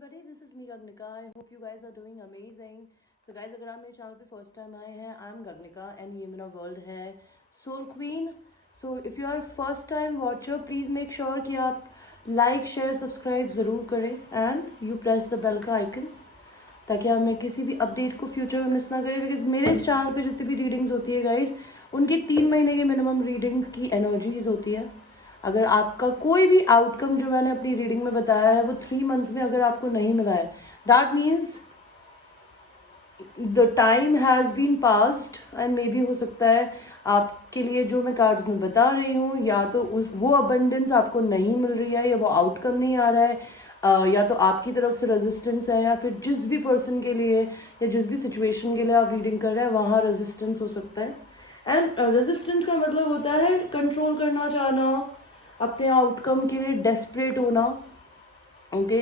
everybody, this is me Gagnika. I hope you guys are doing amazing. So guys, अगर आप मेरे channel पे first time आए हैं, आई एम गगनिका एंड ये मेरा वर्ल्ड है soul queen. So if you are first time watcher, please make sure कि आप लाइक शेयर सब्सक्राइब ज़रूर करें and you press the bell का आइकन, ताकि आप मैं किसी भी अपडेट को फ्यूचर में मिस ना करें. बिकॉज मेरे इस चैनल पे जितनी भी रीडिंग्स होती है गाइज, उनकी 3 महीने की मिनिमम रीडिंग्स की एनर्जीज होती है. अगर आपका कोई भी आउटकम जो मैंने अपनी रीडिंग में बताया है वो 3 मंथ्स में अगर आपको नहीं मिला है, that means the time has been passed and maybe हो सकता है आपके लिए जो मैं कार्ड्स में बता रही हूँ, या तो वो अबंडेंस आपको नहीं मिल रही है, या वो आउटकम नहीं आ रहा है, या तो आपकी तरफ से रेजिस्टेंस है, या फिर जिस भी पर्सन के लिए या जिस भी सिचुएशन के लिए आप रीडिंग कर रहे हैं वहाँ रेजिस्टेंस हो सकता है. एंड रेजिस्टेंस का मतलब होता है कंट्रोल करना चाहना, अपने आउटकम के लिए डेस्परेट होना. ओके,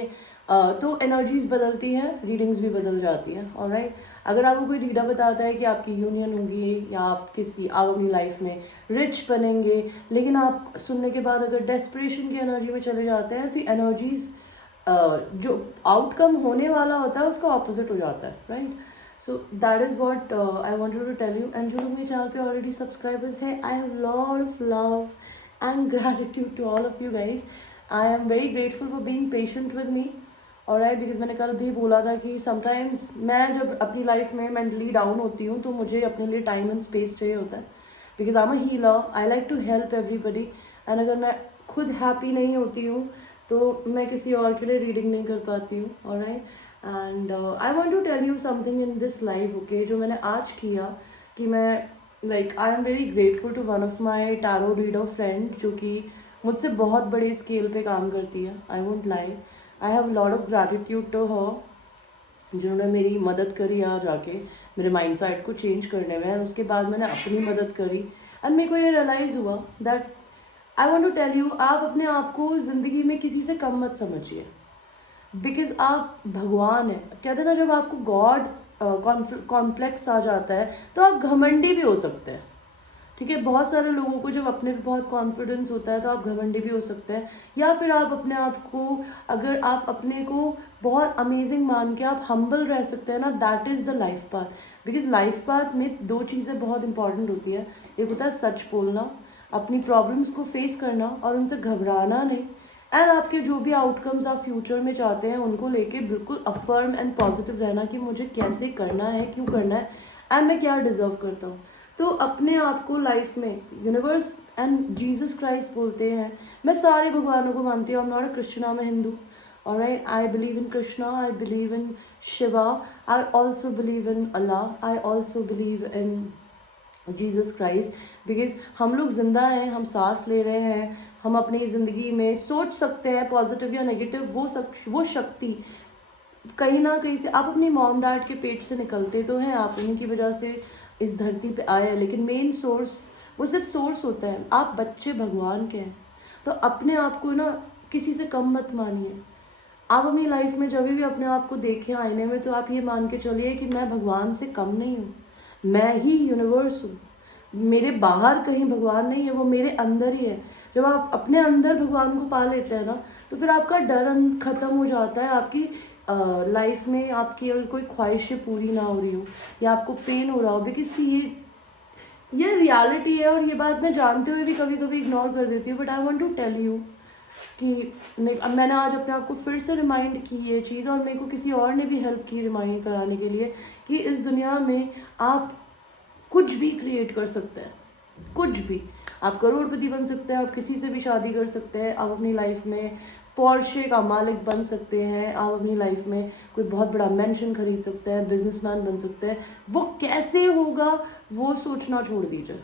तो एनर्जीज बदलती हैं, रीडिंग्स भी बदल जाती हैं. ऑलराइट, अगर आपको कोई रीडर बताता है कि आपकी यूनियन होगी या आप अपनी लाइफ में रिच बनेंगे, लेकिन आप सुनने के बाद अगर डेस्परेशन की एनर्जी में चले जाते हैं तो एनर्जीज जो आउटकम होने वाला होता है उसका ऑपोजिट हो जाता है. Right, so that is what I wanted to tell you. And जो लोग मेरे चैनल पे ऑलरेडी सब्सक्राइबर्स हैं, I have lot of love and gratitude to all of you guys. I am very grateful for being patient with me. Alright, because मैंने कल भी बोला था कि sometimes मैं जब अपनी लाइफ में mentally down होती हूँ तो मुझे अपने लिए time and space चाहिए होता है. Because I'm a healer, I like to help everybody. And अगर मैं खुद happy नहीं होती हूँ तो मैं किसी और के लिए reading नहीं कर पाती हूँ. Alright, and I want to tell you something in this live, okay, जो मैंने आज किया कि मैं I am very grateful to one of my tarot reader friend, जो कि मुझसे बहुत बड़े स्केल पे काम करती है. I won't lie, I have lot of gratitude to her, जिन्होंने मेरी मदद करी आज आके मेरे माइंड सेट को चेंज करने में. और उसके बाद मैंने अपनी मदद करी एंड मेरे को ये रियलाइज़ हुआ that I want to tell you, आप अपने आप को ज़िंदगी में किसी से कम मत समझिए. बिकॉज आप भगवान हैं. कहते हैं ना, जब आपको गॉड कॉम्प्लेक्स आ जाता है तो आप घमंडी भी हो सकते हैं. ठीक है, बहुत सारे लोगों को जब अपने पे बहुत कॉन्फिडेंस होता है तो आप घमंडी भी हो सकते हैं, या फिर आप अपने आप को, अगर आप अपने को बहुत अमेजिंग मान के आप हम्बल रह सकते हैं ना, that is the life path. Because life path में 2 चीज़ें बहुत इंपॉर्टेंट होती है. एक होता है सच बोलना, अपनी प्रॉब्लम्स को फेस करना और उनसे घबराना नहीं, एंड आपके जो भी आउटकम्स आप फ्यूचर में चाहते हैं उनको लेके बिल्कुल अफर्म एंड पॉजिटिव रहना कि मुझे कैसे करना है, क्यों करना है, एंड मैं क्या डिज़र्व करता हूँ. तो अपने आप को लाइफ में यूनिवर्स एंड जीसस क्राइस्ट बोलते हैं. मैं सारे भगवानों को मानती हूँ. I am not a Christian, I am Hindu. Alright, I believe in Krishna, I believe in Shiva, I also believe in Allah, I also believe in Jesus Christ. Because हम लोग ज़िंदा हैं, हम सांस ले रहे हैं, हम अपनी ज़िंदगी में सोच सकते हैं पॉजिटिव या नेगेटिव. वो शक्ति कहीं ना कहीं से, आप अपनी मॉम डैड के पेट से निकलते तो हैं, आप उन्हीं की वजह से इस धरती पे आए हैं, लेकिन मेन सोर्स वो सिर्फ सोर्स होता है. आप बच्चे भगवान के हैं, तो अपने आप को ना किसी से कम मत मानिए. आप अपनी लाइफ में जब भी अपने आप को देखें आईने में तो आप ये मान के चलिए कि मैं भगवान से कम नहीं हूँ, मैं ही यूनिवर्स हूँ. मेरे बाहर कहीं भगवान नहीं है, वो मेरे अंदर ही है. जब आप अपने अंदर भगवान को पा लेते हैं ना, तो फिर आपका डर ख़त्म हो जाता है. आपकी लाइफ में आपकी अगर कोई ख्वाहिशें पूरी ना हो रही हो या आपको पेन हो रहा हो, बिकॉज ये रियलिटी है. और ये बात मैं जानते हुए भी कभी कभी इग्नोर कर देती हूँ, but I want to tell you कि मैंने आज अपने आप को फिर से रिमाइंड की ये चीज़, और मेरे को किसी और ने भी हेल्प की रिमाइंड कराने के लिए कि इस दुनिया में आप कुछ भी क्रिएट कर सकते हैं. कुछ भी, आप करोड़पति बन सकते हैं, आप किसी से भी शादी कर सकते हैं, आप अपनी लाइफ में पोर्शे का मालिक बन सकते हैं, आप अपनी लाइफ में कोई बहुत बड़ा मेंशन खरीद सकते हैं, बिजनेसमैन बन सकते हैं. वो कैसे होगा वो सोचना छोड़ दीजिए.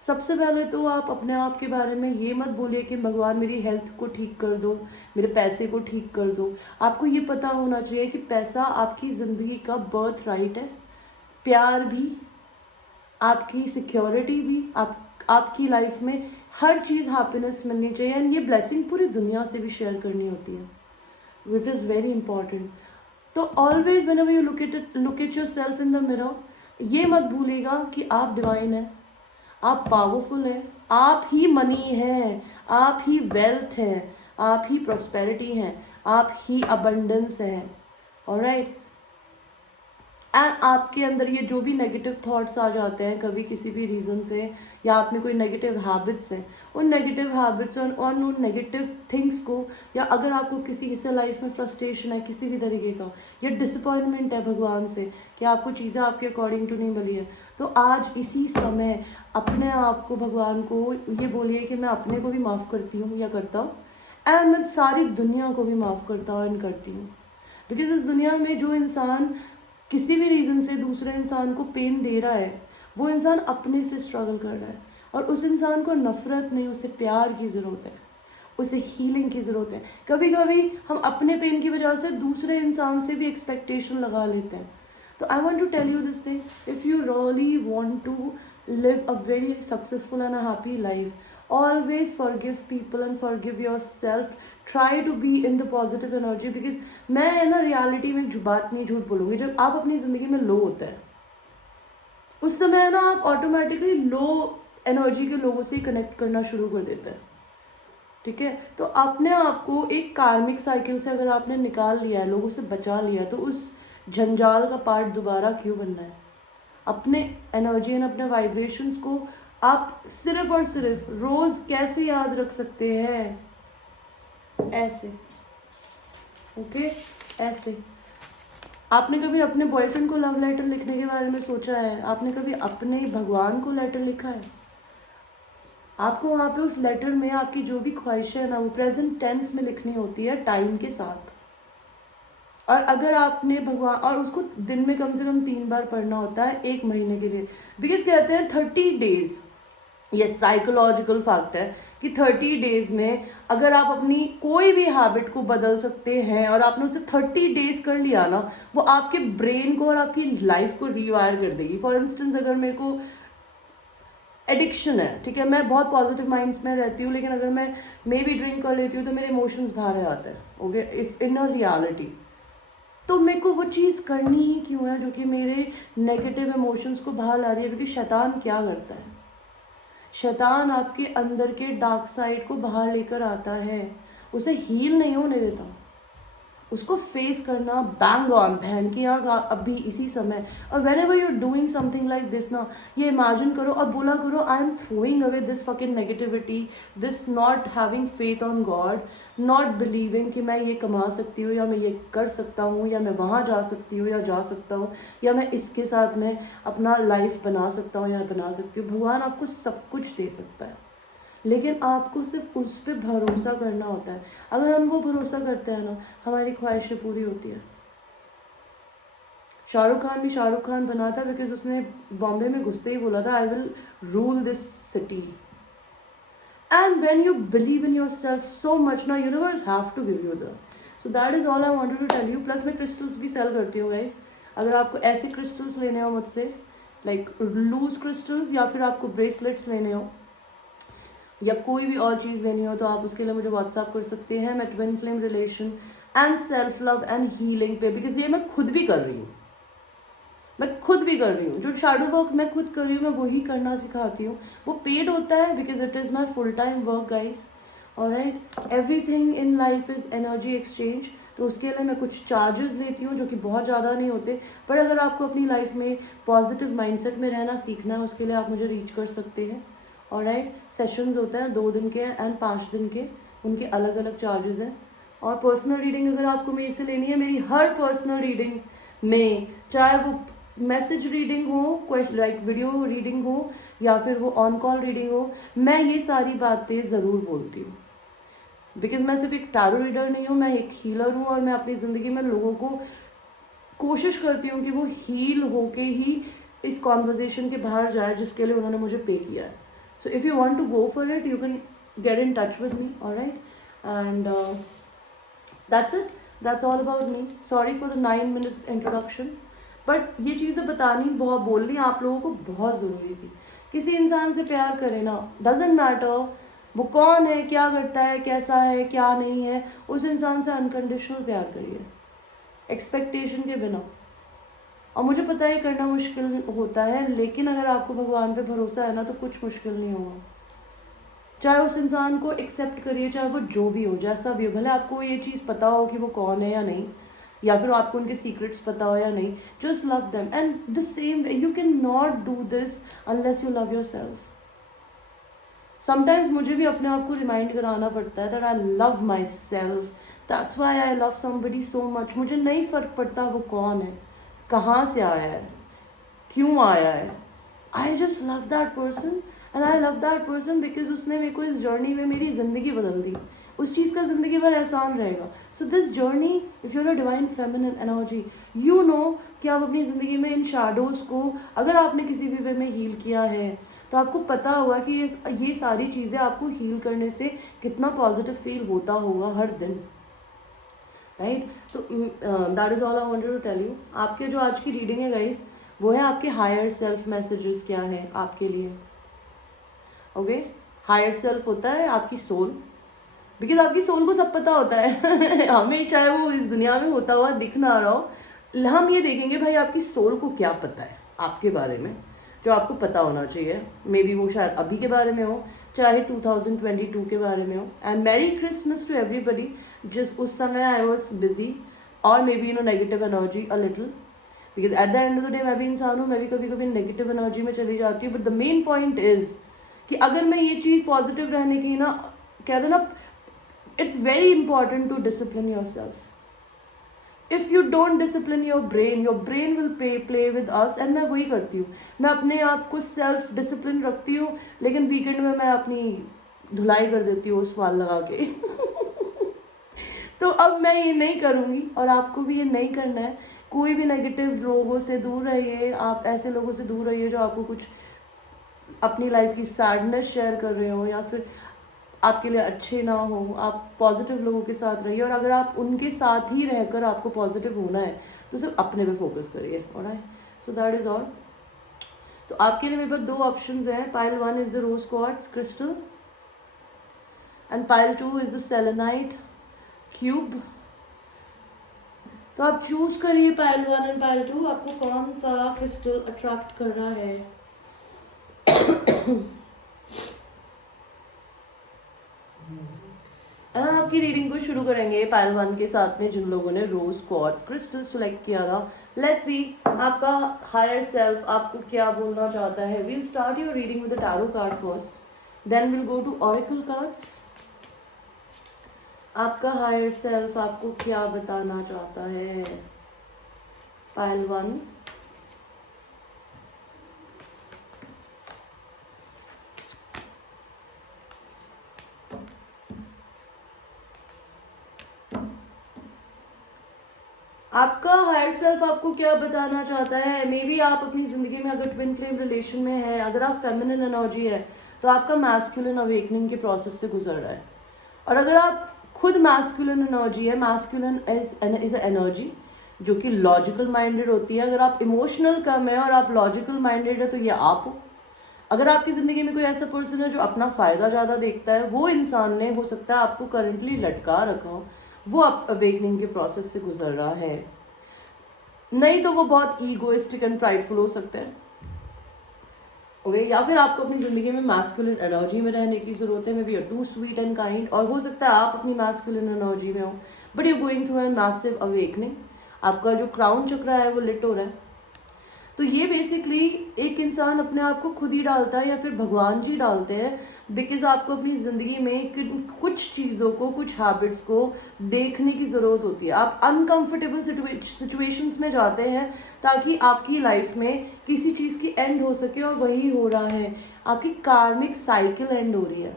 सबसे पहले तो आप अपने आप के बारे में ये मत बोलिए कि भगवान मेरी हेल्थ को ठीक कर दो, मेरे पैसे को ठीक कर दो. आपको ये पता होना चाहिए कि पैसा आपकी ज़िंदगी का बर्थ राइट है, प्यार भी, आपकी सिक्योरिटी भी, आपकी लाइफ में हर चीज़ हैप्पीनेस मिलनी चाहिए. एंड ये ब्लेसिंग पूरी दुनिया से भी शेयर करनी होती है, विच इज़ वेरी इंपॉर्टेंट. तो always whenever you look at your self in the mirror, ये मत भूलिएगा कि आप डिवाइन हैं, आप पावरफुल हैं, आप ही मनी हैं, आप ही वेल्थ हैं, आप ही प्रॉस्पेरिटी हैं. आप ही अबंडेंस हैं, ऑलराइट। एंड आपके अंदर ये जो भी नेगेटिव थॉट्स आ जाते हैं कभी किसी भी रीज़न से, या आप में कोई नेगेटिव हैबिट्स हैं, उन नेगेटिव हैबिट्स और उन नेगेटिव थिंग्स को, या अगर आपको किसी से लाइफ में फ्रस्ट्रेशन है किसी भी तरीके का, या डिसअपॉइंटमेंट है भगवान से कि आपको चीज़ें आपके अकॉर्डिंग टू नहीं मिली है, तो आज इसी समय अपने आप को, भगवान को ये बोलिए कि मैं अपने को भी माफ़ करती हूँ या करता हूँ, एंड मैं सारी दुनिया को भी माफ़ करता हूँ एंड करती हूँ। बिकॉज इस दुनिया में जो इंसान किसी भी रीज़न से दूसरे इंसान को पेन दे रहा है, वो इंसान अपने से स्ट्रगल कर रहा है, और उस इंसान को नफ़रत नहीं, उसे प्यार की ज़रूरत है, उसे हीलिंग की ज़रूरत है। कभी कभी हम अपने पेन की वजह से दूसरे इंसान से भी एक्सपेक्टेशन लगा लेते हैं। तो I want to tell you this thing, if you really want to live a very successful and a happy life, always forgive people and forgive yourself, try to be in the positive energy, because मैं है ना reality में बात नहीं झूठ बोलूँगी, जब आप अपनी ज़िंदगी में लो होते हैं उस समय है ना आप ऑटोमेटिकली लो एनर्जी के लोगों से कनेक्ट करना शुरू कर देते हैं, ठीक है। तो अपने आप को एक कार्मिक साइकिल से अगर आपने निकाल लिया है, लोगों से बचा लिया, तो उस जंजाल का पार्ट दोबारा क्यों बनना है। अपने एनर्जी एंड अपने वाइब्रेशंस को आप सिर्फ और सिर्फ रोज कैसे याद रख सकते हैं, ऐसे, ओके, ऐसे। आपने कभी अपने बॉयफ्रेंड को लव लेटर लिखने के बारे में सोचा है? आपने कभी अपने भगवान को लेटर लिखा है? आपको वहाँ पे उस लेटर में आपकी जो भी ख्वाहिशें है ना, वो प्रेजेंट टेंस में लिखनी होती है, टाइम के साथ। और अगर आपने भगवान, और उसको दिन में कम से कम 3 बार पढ़ना होता है 1 महीने के लिए, बिकॉज कहते हैं 30 डेज, ये साइकोलॉजिकल फैक्ट है कि 30 डेज में अगर आप अपनी कोई भी हैबिट को बदल सकते हैं, और आपने उसे 30 डेज कर लिया ना, वो आपके ब्रेन को और आपकी लाइफ को रीवायर कर देगी। फॉर इंस्टेंस, अगर मेरे को एडिक्शन है, ठीक है, मैं बहुत पॉजिटिव माइंड्स में रहती हूँ, लेकिन अगर मैं मे बी ड्रिंक कर लेती हूँ तो मेरे इमोशंस बाहर आ जाते हैं, okay, if in a reality, तो मेरे को वो चीज़ करनी ही क्यों है जो कि मेरे नेगेटिव इमोशंस को बाहर ला रही है। क्योंकि शैतान क्या करता है, शैतान आपके अंदर के डार्क साइड को बाहर लेकर आता है, उसे हील नहीं होने देता, उसको फेस करना बैंग ऑन बहन की आग अभी इसी समय। और when ever you're doing something like this ना, ये इमेजिन करो और बोला करो, I am throwing away this fucking negativity, this not having faith on God, not believing कि मैं ये कमा सकती हूँ, या मैं ये कर सकता हूँ, या मैं वहाँ जा सकती हूँ या जा सकता हूँ, या मैं इसके साथ में अपना लाइफ बना सकता हूँ या बना सकती हूँ। भगवान आपको सब कुछ दे सकता है, लेकिन आपको सिर्फ उस पर भरोसा करना होता है। अगर हम वो भरोसा करते हैं ना, हमारी ख्वाहिशें पूरी होती है। शाहरुख खान भी शाहरुख खान बना था बिकॉज उसने बॉम्बे में घुसते ही बोला था, I will rule this city. And when you believe in yourself so much ना, universe have to give you the, so that is all I wanted to tell you. Plus मैं क्रिस्टल्स भी sell करती हूँ guys, अगर आपको ऐसे crystals लेने हो मुझसे, लाइक लूज क्रिस्टल्स, या फिर आपको ब्रेसलेट्स लेने हो, या कोई भी और चीज़ लेनी हो, तो आप उसके लिए मुझे व्हाट्सअप कर सकते हैं। मैं twin flame relation and self love and healing पे, बिकॉज ये मैं खुद भी कर रही हूँ, मैं खुद भी कर रही हूँ, जो शैडो वर्क मैं खुद कर रही हूँ, मैं वही करना सिखाती हूँ। वो पेड होता है because it is my full time work guys, alright. Everything in life is energy exchange, तो उसके लिए मैं कुछ चार्जेस लेती हूँ जो कि बहुत ज़्यादा नहीं होते, पर अगर आपको अपनी लाइफ में पॉजिटिव माइंडसेट में रहना सीखना है, उसके लिए आप मुझे रीच कर सकते हैं, ऑलराइट। सेशंस होते हैं 2 दिन के एंड 5 दिन के, उनके अलग अलग चार्जेस हैं। और पर्सनल रीडिंग अगर आपको मेरे से लेनी है, मेरी हर पर्सनल रीडिंग में, चाहे वो मैसेज रीडिंग हो, लाइक वीडियो रीडिंग हो, या फिर वो ऑन कॉल रीडिंग हो, मैं ये सारी बातें ज़रूर बोलती हूँ, बिकॉज मैं सिर्फ एक टैरो रीडर नहीं हूँ, मैं एक हीलर हूँ, और मैं अपनी ज़िंदगी में लोगों को कोशिश करती हूँ कि वो हील होके ही इस कॉन्वर्जेसन के बाहर जाए जिसके लिए उन्होंने मुझे पे किया है। So if you want to go for it, you can get in touch with me, all right? And that's it. That's all about me. Sorry for the 9 minutes introduction. But ये चीज़ें बतानी, बहुत बोलनी आप लोगों को बहुत ज़रूरी थी। किसी इंसान से प्यार करें ना, डजेंट मैटर वो कौन है, क्या करता है, कैसा है, क्या नहीं है, उस इंसान से अनकंडीशनल प्यार करिए, एक्सपेक्टेशन के बिना। और मुझे पता है करना मुश्किल होता है, लेकिन अगर आपको भगवान पे भरोसा है ना, तो कुछ मुश्किल नहीं होगा। चाहे उस इंसान को एक्सेप्ट करिए, चाहे वो जो भी हो, जैसा भी हो, भले आपको ये चीज़ पता हो कि वो कौन है या नहीं, या फिर आपको उनके सीक्रेट्स पता हो या नहीं, just love them. And the same way you can not do this unless you love your self. Sometimes मुझे भी अपने आप को रिमाइंड कराना पड़ता है that I love my self, that's why I love somebody so much. मुझे नहीं फ़र्क पड़ता वो कौन है, कहाँ से आया है, क्यों आया है, I just love that person and I love that person because उसने मेरे को इस जर्नी में मेरी ज़िंदगी बदल दी। उस चीज़ का ज़िंदगी भर एहसान रहेगा। So this journey, if you're a divine feminine energy, you know कि आप अपनी ज़िंदगी में इन शैडोज़ को अगर आपने किसी भी वे में हील किया है तो आपको पता होगा कि ये सारी चीज़ें आपको हील करने से कितना पॉजिटिव फील होता होगा हर दिन, राइट। तो that is all I wanted to tell you. आपके जो आज की रीडिंग है गाइस, वो है आपके हायर सेल्फ मैसेजेस क्या हैं आपके लिए। ओके, हायर सेल्फ होता है आपकी सोल, बिकॉज आपकी सोल को सब पता होता है हमें चाहे वो इस दुनिया में होता हुआ दिख ना रहा हो, हम ये देखेंगे भाई आपकी सोल को क्या पता है आपके बारे में, जो आपको पता होना चाहिए। मे बी वो शायद अभी के बारे में हो, चाहे 2022 के बारे में हो। And merry Christmas to everybody. जिस उस समय आई वॉज बिजी और maybe negative energy a little, because at the end of the day मैं भी इंसान हूँ, मैं भी कभी कभी नेगेटिव एनर्जी में चली जाती हूँ। But the main point is कि अगर मैं ये चीज़ पॉजिटिव रहने की ना, कहते ना, it's very important to discipline yourself. If you don't discipline your brain will play with us। and मैं वही करती हूँ, मैं अपने आप को सेल्फ डिसिप्लिन रखती हूँ, लेकिन वीकेंड में मैं अपनी धुलाई कर देती हूँ स्वाल लगा के तो अब मैं ये नहीं करूँगी और आपको भी ये नहीं करना है। कोई भी नेगेटिव लोगों से दूर रहिए, आप ऐसे लोगों से दूर रहिए जो आपको कुछ अपनी लाइफ की सैडनेस शेयर कर रहे हो या फिर आपके लिए अच्छे ना हो। आप पॉजिटिव लोगों के साथ रहिए, और अगर आप उनके साथ ही रहकर आपको पॉजिटिव होना है तो सिर्फ अपने पे फोकस करिए। Alright, so that is all. तो आपके लिए मेरे पास दो ऑप्शंस हैं। Pile 1 is the rose quartz crystal and pile 2 is the selenite cube. तो आप चूज करिए पाइल 1 एंड पाइल 2, आपको कौन सा क्रिस्टल अट्रैक्ट कर रहा है। आपकी रीडिंग को शुरू करेंगे पाइल 1 के साथ में, जिन लोगों ने रोज क्वार्ट्ज क्रिस्टल सिलेक्ट किया था। लेट्स सी आपका हायर सेल्फ आपको क्या बोलना चाहता है। We'll start your reading with the tarot card first, then will go to oracle cards. आपका हायर सेल्फ आपको क्या बताना चाहता है। पाइल 1, आपका हायर सेल्फ आपको क्या बताना चाहता है। मे बी आप अपनी ज़िंदगी में अगर ट्विन फ्लेम रिलेशन में है, अगर आप फेमिनिन एनर्जी है तो आपका मैस्कुलिन अवेकनिंग के प्रोसेस से गुजर रहा है। और अगर आप खुद मैस्कुलिन एनर्जी है, मैस्कुलिन इज एनर्जी जो कि लॉजिकल माइंडेड होती है। अगर आप इमोशनल कम है और आप लॉजिकल माइंडेड है तो ये आप हो। अगर आपकी ज़िंदगी में कोई ऐसा पर्सन है जो अपना फ़ायदा ज़्यादा देखता है, वो इंसान ने हो सकता है आपको करंटली लटका रखा हो, वो आप अवेकनिंग के प्रोसेस से गुजर रहा है। नहीं तो वो बहुत ईगोइस्टिक एंड प्राइडफुल हो सकता है। ओके, या फिर आपको अपनी ज़िंदगी में मैस्कुलिन एनर्जी में रहने की ज़रूरत है। Maybe too sweet and kind, और हो सकता है आप अपनी मैस्कुलिन एनर्जी में हो but you going through an massive awakening. आपका जो क्राउन चक्र है वो लिट हो रहा है। तो ये बेसिकली एक इंसान अपने आप को खुद ही डालता है या फिर भगवान जी डालते हैं, बिकॉज आपको अपनी ज़िंदगी में कुछ चीज़ों को, कुछ हैबिट्स को देखने की ज़रूरत होती है। आप अनकंफर्टेबल सिचुएशंस में जाते हैं ताकि आपकी लाइफ में किसी चीज़ की एंड हो सके, और वही हो रहा है। आपकी कार्मिक साइकिल एंड हो रही है।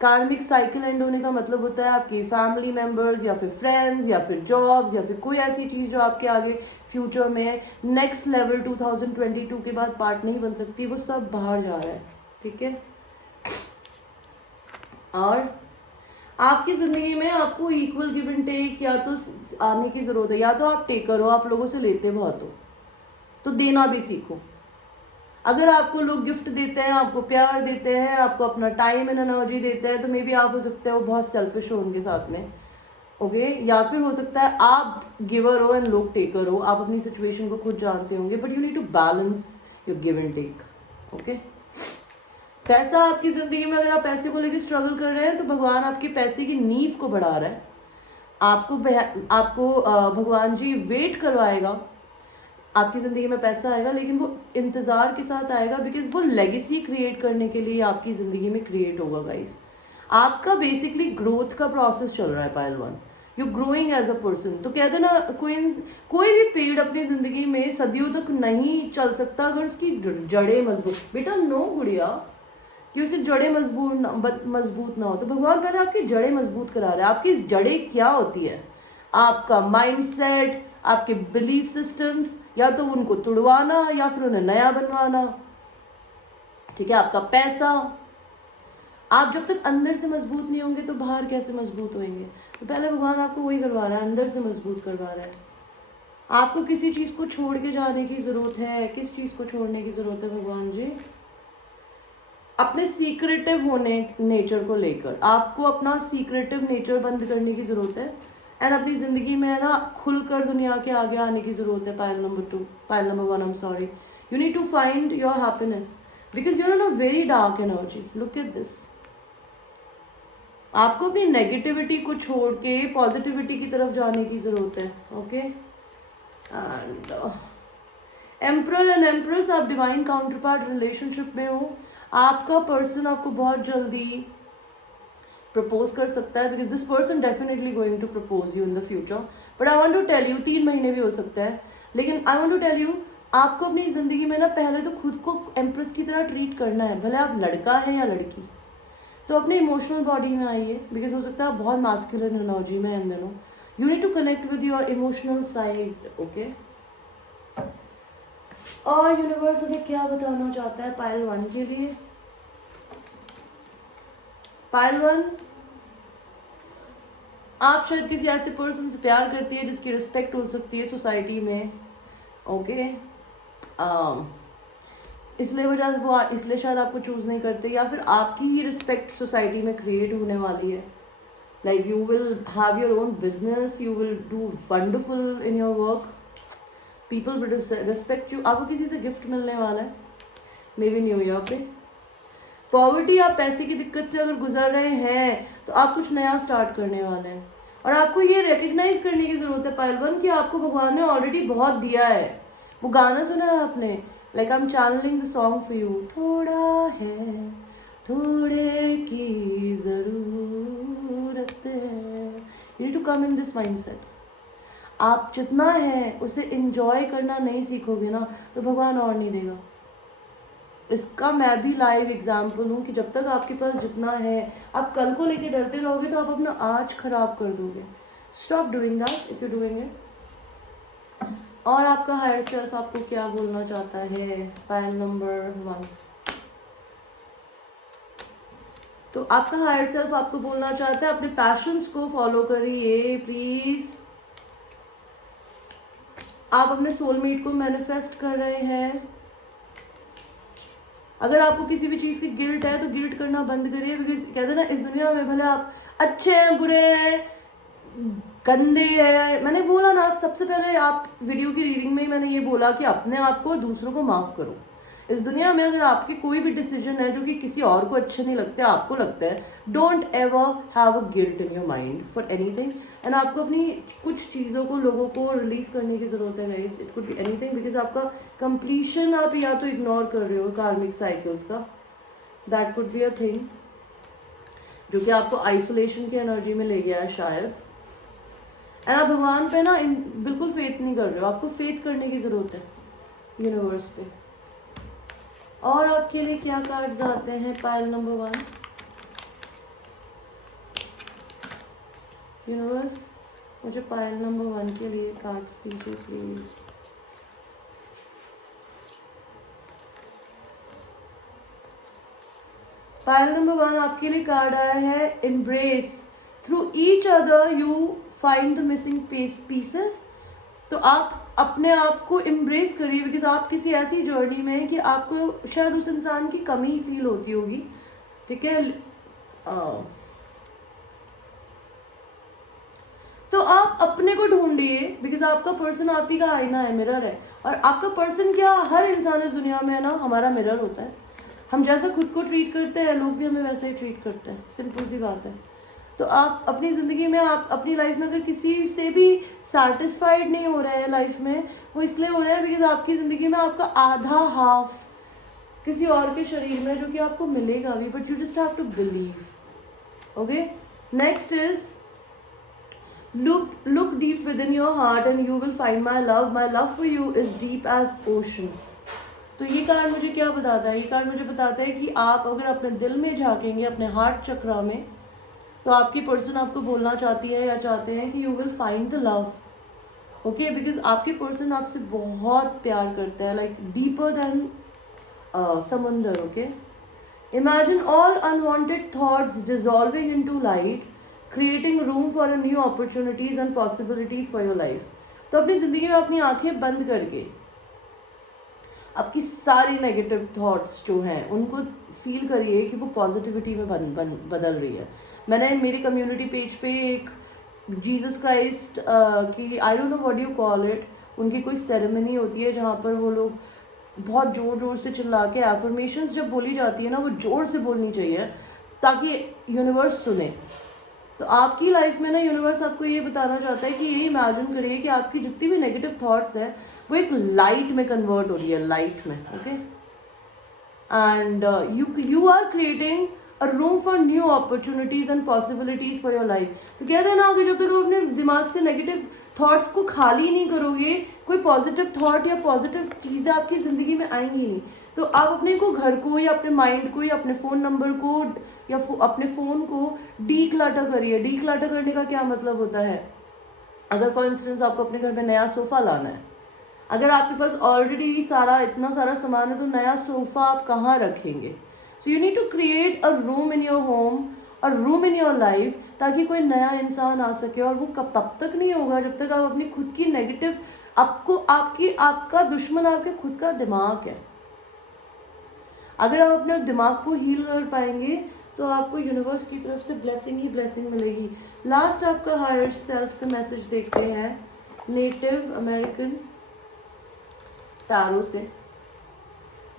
कार्मिक साइकिल एंड होने का मतलब होता है आपकी फैमिली मेम्बर्स या फिर फ्रेंड्स या फिर जॉब्स या फिर कोई ऐसी चीज़ जो आपके आगे फ्यूचर में नेक्स्ट लेवल 2022 के बाद पार्ट नहीं बन सकती, वो सब बाहर जा रहा है। ठीक है, और आपकी ज़िंदगी में आपको इक्वल गिव एंड टेक या तो आने की ज़रूरत है। या तो आप टेकर हो, आप लोगों से लेते बहुत हो, तो देना भी सीखो। अगर आपको लोग गिफ्ट देते हैं, आपको प्यार देते हैं, आपको अपना टाइम एंड एनर्जी देते हैं, तो मे बी आप हो सकते हो बहुत सेल्फिश हो उनके साथ में। ओके, या फिर हो सकता है आप गिवर हो एंड लोग टेकर हो। आप अपनी सिचुएशन को खुद जानते होंगे, but you need to balance your give and take. Okay, पैसा आपकी ज़िंदगी में, अगर आप पैसे को लेकर स्ट्रगल कर रहे हैं तो भगवान आपके पैसे की नींव को बढ़ा रहा है। आपको भगवान जी वेट करवाएगा, आपकी ज़िंदगी में पैसा आएगा, लेकिन वो इंतज़ार के साथ आएगा, बिकॉज वो लेगेसी क्रिएट करने के लिए आपकी ज़िंदगी में क्रिएट होगा गाइस। आपका बेसिकली ग्रोथ का प्रोसेस चल रहा है Payal one, you growing as a person. तो कहते हैं ना, कोई भी पेड़ अपनी ज़िंदगी में सदियों तक नहीं चल सकता अगर उसकी जड़ें मजबूत, बेटा नो गुड़िया, कि उसकी जड़ें मजबूत ना हो। तो भगवान पहले आपकी जड़ें मजबूत करा रहे हैं। आपकी जड़ें क्या होती है? आपका माइंडसेट, आपके बिलीफ सिस्टम्स, या तो उनको तुड़वाना या फिर उन्हें नया बनवाना, ठीक है। आपका पैसा, आप जब तक अंदर से मजबूत नहीं होंगे तो बाहर कैसे मजबूत होंगे? तो पहले भगवान आपको वही करवा रहा है, अंदर से मजबूत करवा रहा है। आपको किसी चीज़ को छोड़ के जाने की ज़रूरत है। किस चीज़ को छोड़ने की ज़रूरत है भगवान जी? अपने सीक्रेटिव होने नेचर को लेकर आपको अपना सीक्रेटिव नेचर बंद करने की ज़रूरत है, एंड अपनी ज़िंदगी में है ना खुलकर दुनिया के आगे आने की ज़रूरत है। Pile number 1, I am sorry, you need to find your happiness because you are in a very dark energy. Look at this. आपको अपनी नेगेटिविटी को छोड़ के पॉजिटिविटी की तरफ जाने की ज़रूरत है। Okay, and emperor and empress, आप डिवाइन काउंटर पार्ट रिलेशनशिप में हो। आपका पर्सन आपको बहुत जल्दी प्रपोज कर सकता है, because this person definitely going to propose you in the future. But I want to tell you, 3 महीने भी हो सकता है, लेकिन I want to tell you, आपको अपनी ज़िंदगी में ना पहले तो खुद को एम्प्रेस की तरह ट्रीट करना है, भले आप लड़का है या लड़की। तो अपने इमोशनल बॉडी में आइए, बिकॉज हो सकता है आप बहुत मास्कुलिन एनर्जी में इन दिनों। You need to connect with your emotional side. Okay, और यूनिवर्स हमें क्या बताना चाहता है पायल 1 के लिए? पायल 1, आप शायद किसी ऐसे पर्सन से प्यार करती है जिसकी रिस्पेक्ट हो सकती है सोसाइटी में। ओके, इसलिए शायद आपको चूज़ नहीं करते, या फिर आपकी ही रिस्पेक्ट सोसाइटी में क्रिएट होने वाली है। Like you will have your own business, you will do wonderful in your work, people will respect you. आपको किसी से गिफ्ट मिलने वाला है, मे बी न्यू ईयर पे। पॉवर्टी, आप पैसे की दिक्कत से अगर गुजर रहे हैं तो आप कुछ नया स्टार्ट करने वाले हैं, और आपको ये रिकग्नाइज करने की ज़रूरत है पायल 1 कि आपको भगवान ने ऑलरेडी बहुत दिया है। वो गाना सुना है आपने, like I am channelling the song for you. थोड़ा है, थोड़े की ज़रूरत है। You need to come in this mindset. आप जितना है उसे इंजॉय करना नहीं सीखोगे ना तो भगवान और नहीं देगा। इसका मैं भी लाइव एग्जाम्पल हूँ कि जब तक आपके पास जितना है, आप कल को लेके डरते रहोगे तो आप अपना आज खराब कर दोगे। Stop doing that if you doing it. और आपका हायर सेल्फ आपको क्या बोलना चाहता है पायल नंबर 1? तो आपका हायर सेल्फ आपको बोलना चाहता है अपने पैशंस को फॉलो करिए प्लीज। आप अपने सोलमेट को मैनिफेस्ट कर रहे हैं। अगर आपको किसी भी चीज़ की गिल्ट है तो गिल्ट करना बंद करिए, बिकॉज कहते हैं ना इस दुनिया में भले आप अच्छे हैं, बुरे हैं, गंदे हैं। मैंने बोला ना, आप सबसे पहले आप वीडियो की रीडिंग में ही मैंने ये बोला कि अपने आप को दूसरों को माफ़ करो। इस दुनिया में अगर आपके कोई भी डिसीजन है जो कि किसी और को अच्छे नहीं लगते, आपको लगता है, don't ever have a guilt in your mind for anything. And आपको अपनी कुछ चीज़ों को, लोगों को रिलीज करने की ज़रूरत है guys. It could be anything, because आपका कंप्लीशन आप या तो इग्नोर कर रहे हो कार्मिक साइकिल्स का, that could be a thing जो कि आपको आइसोलेशन की एनर्जी में ले गया है शायद। एंड आप भगवान पे ना बिल्कुल फेथ नहीं कर रहे हो। आपको फेथ करने की ज़रूरत है यूनिवर्स पे। और आपके लिए क्या कार्ड्स आते हैं पायल नंबर 1? यूनिवर्स मुझे पायल नंबर 1 के लिए कार्ड्स दीजिए प्लीज। पायल नंबर 1 आपके लिए कार्ड आया है embrace. Through each other you find the missing pieces. तो आप अपने आप को एम्ब्रेस करिए, बिकॉज आप किसी ऐसी जर्नी में हैं कि आपको शायद उस इंसान की कमी फील होती होगी, ठीक है। तो आप अपने को ढूंढिए, बिकॉज आपका पर्सन आप ही का आईना है, मिरर है। और आपका पर्सन क्या, हर इंसान इस दुनिया में है ना हमारा मिरर होता है। हम जैसा खुद को ट्रीट करते हैं लोग भी हमें वैसा ही ट्रीट करते हैं, सिंपल सी बात है। तो आप अपनी ज़िंदगी में, आप अपनी लाइफ में अगर किसी से भी सेटिस्फाइड नहीं हो रहे हैं लाइफ में, वो इसलिए हो रहा है बिकॉज आपकी ज़िंदगी में आपका आधा हाफ किसी और के शरीर में, जो कि आपको मिलेगा भी, but you just have to believe. Okay, next is look deep within your heart and you will find my love for you is deep as ocean। तो ये कार्ड मुझे क्या बताता है? ये कार्ड मुझे बताता है कि आप अगर अपने दिल में झांकेंगे, अपने हार्ट चक्रा में, तो आपकी पर्सन आपको बोलना चाहती है या चाहते हैं कि you will find the love. Okay, because आपके पर्सन आपसे बहुत प्यार करता है, लाइक डीपर देन समुंदर। Okay, imagine all unwanted thoughts dissolving into light, creating room for a new opportunities and possibilities for your life. तो अपनी ज़िंदगी में अपनी आंखें बंद करके आपकी सारी नेगेटिव थॉट्स जो हैं उनको फील करिए कि वो पॉजिटिविटी में बदल रही है। मैंने मेरी कम्युनिटी पेज पे एक जीसस क्राइस्ट की, I don't know what you call it, उनकी कोई सेरेमनी होती है जहाँ पर वो लोग बहुत ज़ोर ज़ोर से चिल्ला के एफर्मेशंस जब बोली जाती है ना, वो ज़ोर से बोलनी चाहिए ताकि यूनिवर्स सुने। तो आपकी लाइफ में ना यूनिवर्स आपको ये बताना चाहता है कि ये इमेजिन करिए कि आपकी जितनी भी नेगेटिव थॉट्स है वो एक लाइट में कन्वर्ट हो रही है, लाइट में। Okay, and you are creating a room for new opportunities and possibilities for your life. तो कहते हैं ना कि जब तक आप अपने दिमाग से नेगेटिव थॉट्स को खाली नहीं करोगे, कोई पॉजिटिव थॉट या पॉजिटिव चीज़ें आपकी ज़िंदगी में आएंगी नहीं। तो आप अपने को घर को या अपने माइंड को या अपने फ़ोन नंबर को या अपने फ़ोन को डी क्लटर करिए। डी क्लटर करने का क्या मतलब होता है? अगर फॉर इंस्टेंस आपको अपने घर में नया सोफ़ा लाना है, अगर आपके पास ऑलरेडी इतना सारा सामान है, तो नया सोफ़ा आप कहाँ रखेंगे? So you need to create a room in your home, a room in your life, ताकि कोई नया इंसान आ सके। और वो तब तक नहीं होगा जब तक आप अपनी खुद की नेगेटिव, आपका दुश्मन आपके खुद का दिमाग है। अगर आप अपने दिमाग को हील कर पाएंगे तो आपको यूनिवर्स की तरफ से ब्लेसिंग ही ब्लेसिंग मिलेगी। लास्ट आपका हायर सेल्फ से मैसेज देखते हैं नेटिव अमेरिकन टैरो से।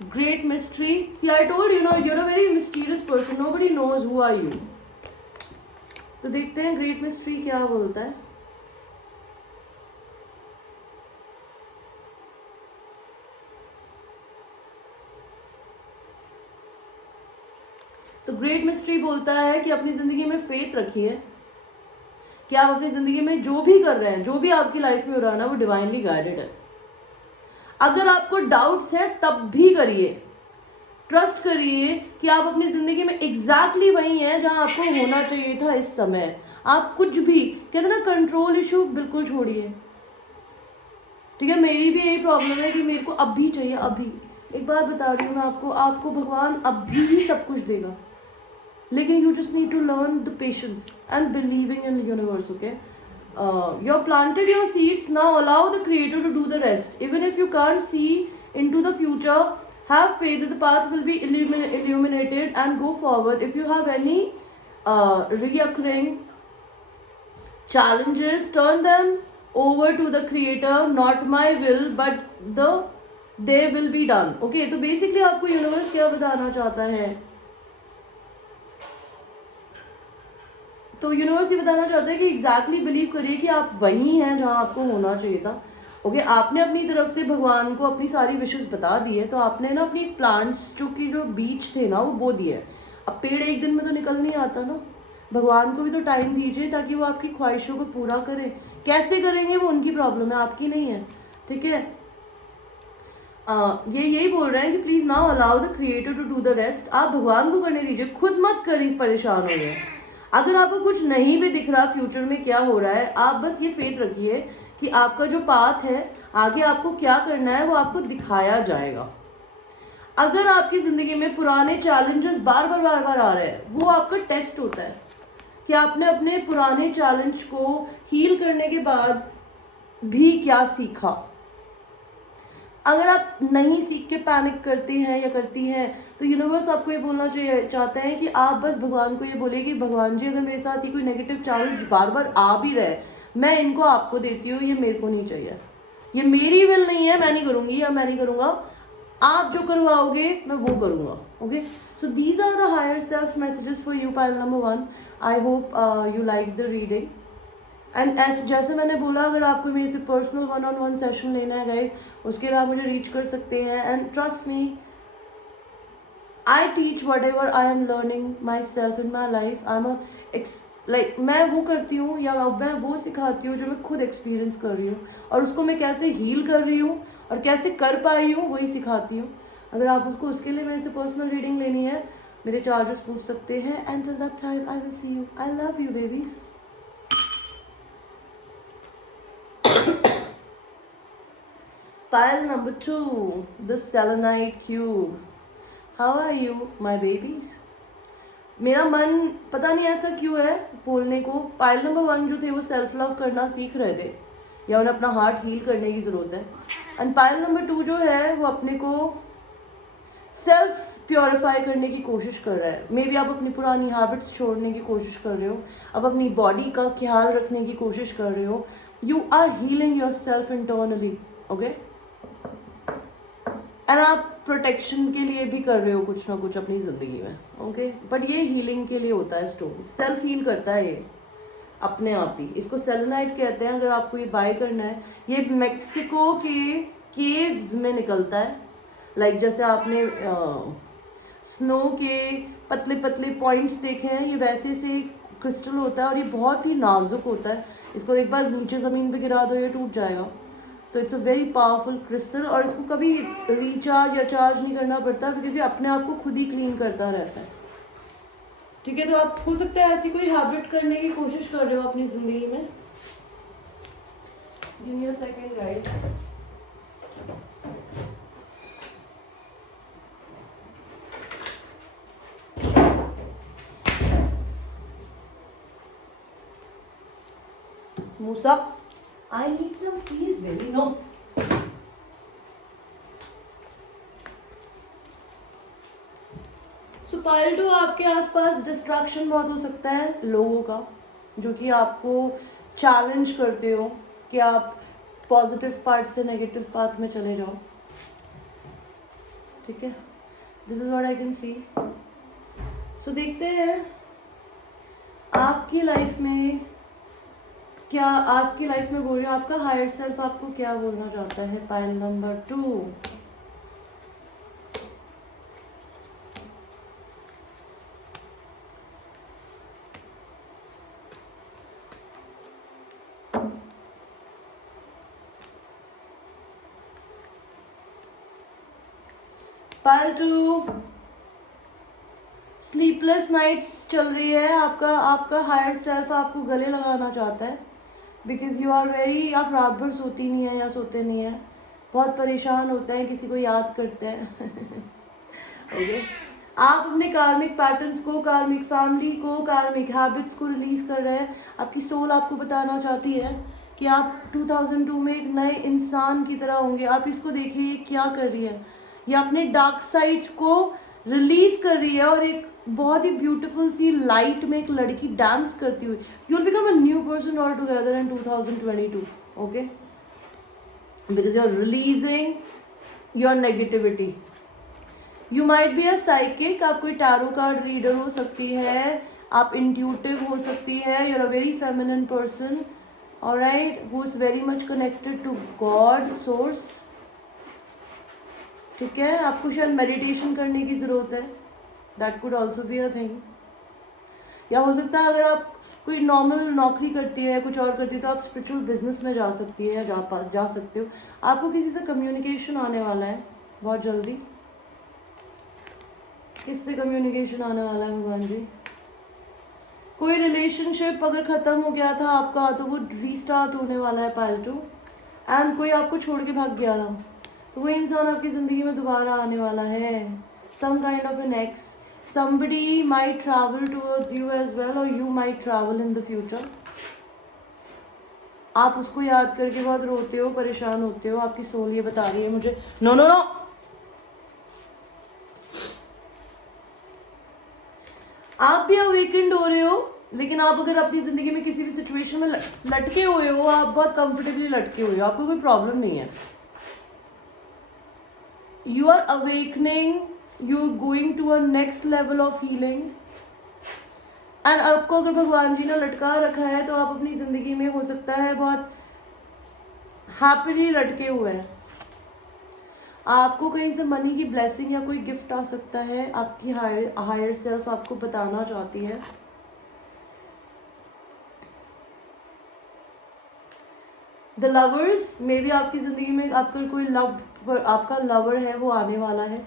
Great mystery, see I told you no you are a very mysterious person, nobody knows who are you. तो देखते हैं ग्रेट मिस्ट्री क्या बोलता है। तो ग्रेट मिस्ट्री बोलता है कि अपनी ज़िंदगी में फेथ रखिए कि आप अपनी ज़िंदगी में जो भी कर रहे हैं, जो भी आपकी लाइफ में हो रहा है ना, वो डिवाइनली गाइडेड है। अगर आपको डाउट्स है तब भी करिए, ट्रस्ट करिए कि आप अपनी ज़िंदगी में एग्जैक्टली वही हैं जहां आपको होना चाहिए था इस समय। आप कुछ भी कहते हैं ना, कंट्रोल इशू बिल्कुल छोड़िए। ठीक है, मेरी भी यही प्रॉब्लम है कि मेरे को अभी चाहिए, अभी। एक बात बता रही हूँ मैं आपको भगवान अभी ही सब कुछ देगा, लेकिन you just need to learn the patience and believing in universe. Okay, you have planted your seeds, now allow the creator to do the rest. Even if you can't see into the future, have faith that the path will be illuminated and go forward. If you have any reoccurring challenges, turn them over to the creator, not my will but they will be done. Okay, तो basically आपको universe क्या बताना चाहता है? तो universe ये बताना चाहता है कि एग्जैक्टली बिलीव करिए कि आप वही हैं जहां आपको होना चाहिए था। ओके, आपने अपनी तरफ से भगवान को अपनी सारी विशेस बता दी है, तो आपने ना अपनी प्लांट्स जो बीज थे ना वो बो दिए। अब पेड़ एक दिन में तो निकल नहीं आता ना, भगवान को भी तो टाइम दीजिए ताकि वो आपकी ख्वाहिशों को पूरा करें। कैसे करेंगे वो उनकी प्रॉब्लम है, आपकी नहीं है। ठीक है, ये यही बोल रहे हैं कि please now allow the creator to do the rest. आप भगवान को करने दीजिए, खुद मत करिए परेशान हो गए। अगर आपको कुछ नहीं भी दिख रहा फ्यूचर में क्या हो रहा है, आप बस ये फेथ रखिए कि आपका जो पाथ है, आगे आपको क्या करना है वो आपको दिखाया जाएगा। अगर आपकी ज़िंदगी में पुराने चैलेंजेस बार बार आ रहे हैं, वो आपका टेस्ट होता है कि आपने अपने पुराने चैलेंज को हील करने के बाद भी क्या सीखा। अगर आप नहीं सीख के पैनिक करते हैं या करती हैं, तो यूनिवर्स आपको ये बोलना चाहता है कि आप बस भगवान को ये बोले कि भगवान जी, अगर मेरे साथ ये कोई नेगेटिव चैलेंज बार बार आ भी रहे, मैं इनको आपको देती हूँ, ये मेरे को नहीं चाहिए, ये मेरी विल नहीं है, मैं नहीं करूँगी या मैं नहीं करूँगा, आप जो करवाओगे मैं वो करूँगा. Okay, so these are the higher self messages for you, pile number 1. I hope you like the reading. And जैसे मैंने बोला, अगर आपको मेरे से पर्सनल 1-on-1 सेशन लेना है गाइज, उसके लिए आप मुझे रीच कर सकते हैं. And trust me, I teach what ever I am learning my self in my life. I am like मैं वो करती हूँ या मैं वो सिखाती हूँ जो मैं खुद एक्सपीरियंस कर रही हूँ, और उसको मैं कैसे हील कर रही हूँ और कैसे कर पाई हूँ वही सिखाती हूँ. अगर आप उसके लिए मेरे से पर्सनल रीडिंग लेनी है, मेरे चार्जेस पूछ सकते हैं. And till that time I will see you. I love you babies. Pile number 2, the selenite cube. How are you, my babies? मेरा मन पता नहीं ऐसा क्यों है बोलने को. पाइल नंबर 1 जो थे वो सेल्फ लव करना सीख रहे थे, या उन्हें अपना हार्ट हील करने की ज़रूरत है. एंड पाइल नंबर 2 जो है वो अपने को सेल्फ प्योरीफाई करने की कोशिश कर रहा है. मे बी आप अपनी पुरानी हैबिट्स छोड़ने की कोशिश कर रहे हो, आप अपनी बॉडी का ख्याल रखने की कोशिश कर रहे हो. You are healing your self internally. Okay, and आप प्रोटेक्शन के लिए भी कर रहे हो कुछ ना कुछ अपनी ज़िंदगी में. ओके, बट ये हीलिंग के लिए होता है. स्टोन सेल्फ हील करता है ये अपने आप ही. इसको सेलेनाइट कहते हैं. अगर आपको ये बाय करना है, ये मेक्सिको के केव्स में निकलता है. लाइक जैसे आपने स्नो के पतले पतले पॉइंट्स देखे हैं, ये वैसे से क्रिस्टल होता है और ये बहुत ही नाजुक होता है. इसको एक बार नीचे ज़मीन पे गिरा दो, ये टूट जाएगा. तो it's a very powerful crystal, और इसको कभी रिचार्ज या चार्ज नहीं करना पड़ता, बिकॉज ये अपने आप को खुद ही क्लीन करता रहता है. ठीक है, तो आप हो सकता है ऐसी कोई हैबिट करने की कोशिश कर रहे हो अपनी ज़िंदगी में. Give me a second guys. Musa, I need some peace, baby. No. So pile 2, आपके आसपास डिस्ट्रैक्शन बहुत हो सकता है लोगों का, जो कि आपको चैलेंज करते हो कि आप पॉजिटिव पार्ट से नेगेटिव पाथ में चले जाओ. ठीक है, this is what I can see. So देखते हैं आपकी लाइफ में क्या, आपकी लाइफ में बोल रही हूँ, आपका हायर सेल्फ आपको क्या बोलना चाहता है. Pile number 2. Pile 2, sleepless nights चल रही है. आपका हायर सेल्फ आपको गले लगाना चाहता है, बिकॉज यू आर वेरी, आप रात भर सोती नहीं है या सोते नहीं है, बहुत परेशान होते हैं, किसी को याद करते हैं. ओके, आप अपने कार्मिक पैटर्न्स को, कार्मिक फैमिली को, कार्मिक हैबिट्स को रिलीज कर रहे हैं. आपकी सोल आपको बताना चाहती है कि आप 2002 में एक नए इंसान की तरह होंगे. आप इसको देखिए क्या कर रही है, ये अपने डार्क साइड्स को रिलीज कर रही है, और एक बहुत ही ब्यूटीफुल सी लाइट में एक लड़की डांस करती हुई. You will become a new person all together in 2022. Okay, because you are releasing your negativity. You might be a psychic, आप कोई टैरो कार्ड रीडर हो सकती है, आप इंट्यूटिव हो सकती है. You are a very feminine person, alright, who is very much connected to God source. ठीक है, आपको शायद मेडिटेशन करने की ज़रूरत है. That could also be a thing. या हो सकता है अगर आप कोई नॉर्मल नौकरी करती है, कुछ और करती है, तो आप स्पिरिचुअल बिजनेस में जा सकती है, या जा सकते हो. आपको किसी से कम्युनिकेशन आने वाला है बहुत जल्दी. किससे कम्युनिकेशन आने वाला है भगवान जी? कोई रिलेशनशिप अगर ख़त्म हो गया था आपका, तो वो रीस्टार्ट होने वाला है पाइल 2. एंड कोई आपको छोड़ के भाग गया था, तो वो इंसान आपकी ज़िंदगी में दोबारा आने वाला है. Some kind of an ex. somebody might travel towards you as well, or you might travel in the future. आप उसको याद करके बहुत रोते हो, परेशान होते हो. आपकी सोल ये बता रही है मुझे, नो नो नो, आप भी अवेकेंड हो रहे हो, लेकिन आप अगर अपनी ज़िंदगी में किसी भी सिचुएशन में लटके हुए हो, आप बहुत कंफर्टेबली लटके हुए हो, आपको कोई प्रॉब्लम नहीं है. You are awakening, you going to a next level of healing. And आपको अगर भगवान जी ने लटका रखा है तो आप अपनी ज़िंदगी में हो सकता है बहुत हैप्पीली लटके हुए हैं. आपको कहीं से मनी की ब्लेसिंग या कोई गिफ्ट आ सकता है. आपकी हायर सेल्फ आपको बताना चाहती है. द लवर्स, मे बी आपकी ज़िंदगी में आपका कोई आपका लवर है वो आने वाला है.